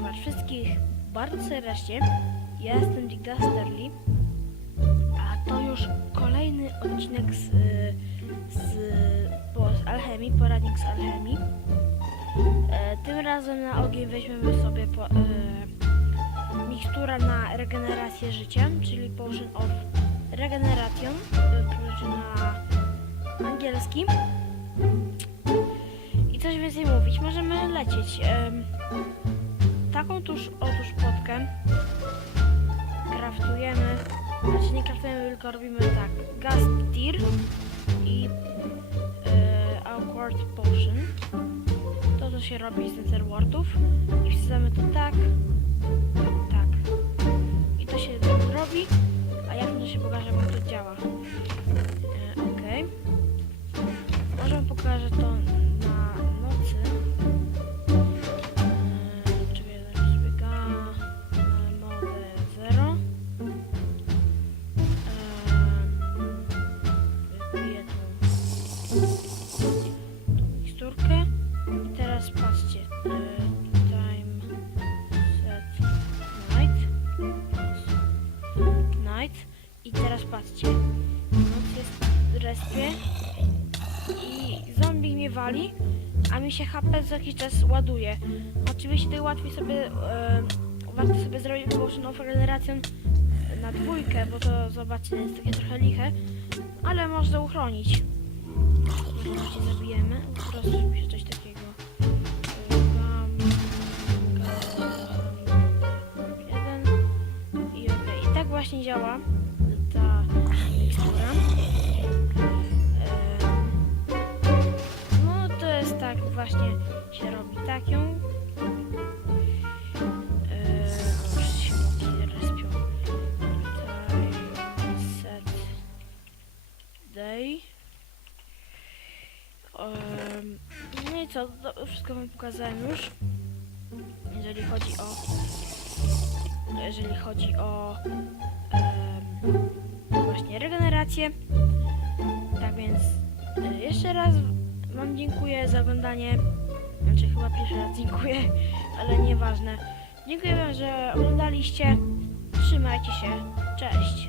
Was wszystkich bardzo serdecznie. Ja jestem Digdasterly, a to już kolejny odcinek z, z, po, z Alchemii, poradnik z Alchemii. E, tym razem na ogień weźmiemy sobie po, e, mikstura na regenerację życia, czyli Potion of Regeneration, e, na angielski. I coś więcej mówić, możemy lecieć. Em, taką tuż, otóż potkę kraftujemy, znaczy nie kraftujemy, tylko robimy tak, gas tier i e, awkward potion. To, co się robi z Nether Wardów i miksturkę. I teraz patrzcie. Eee, Time set night. Night. I teraz patrzcie. Noc jest w respie i zombie mnie wali, a mi się HP za jakiś czas ładuje. Oczywiście tutaj łatwiej sobie, e, warto sobie zrobić Potion of Regeneration na dwójkę, bo to zobaczcie, jest takie trochę liche, ale można uchronić. Cię zabijemy, mi się coś takiego. Bam, gam, jeden. I tak właśnie działa ta mikstura. Em, no i co, to wszystko wam pokazałem już. Jeżeli chodzi o jeżeli chodzi o em, właśnie regenerację. Tak więc y, jeszcze raz Wam dziękuję za oglądanie. Znaczy chyba pierwszy raz dziękuję, ale nieważne. Dziękuję Wam, że oglądaliście. Trzymajcie się. Cześć.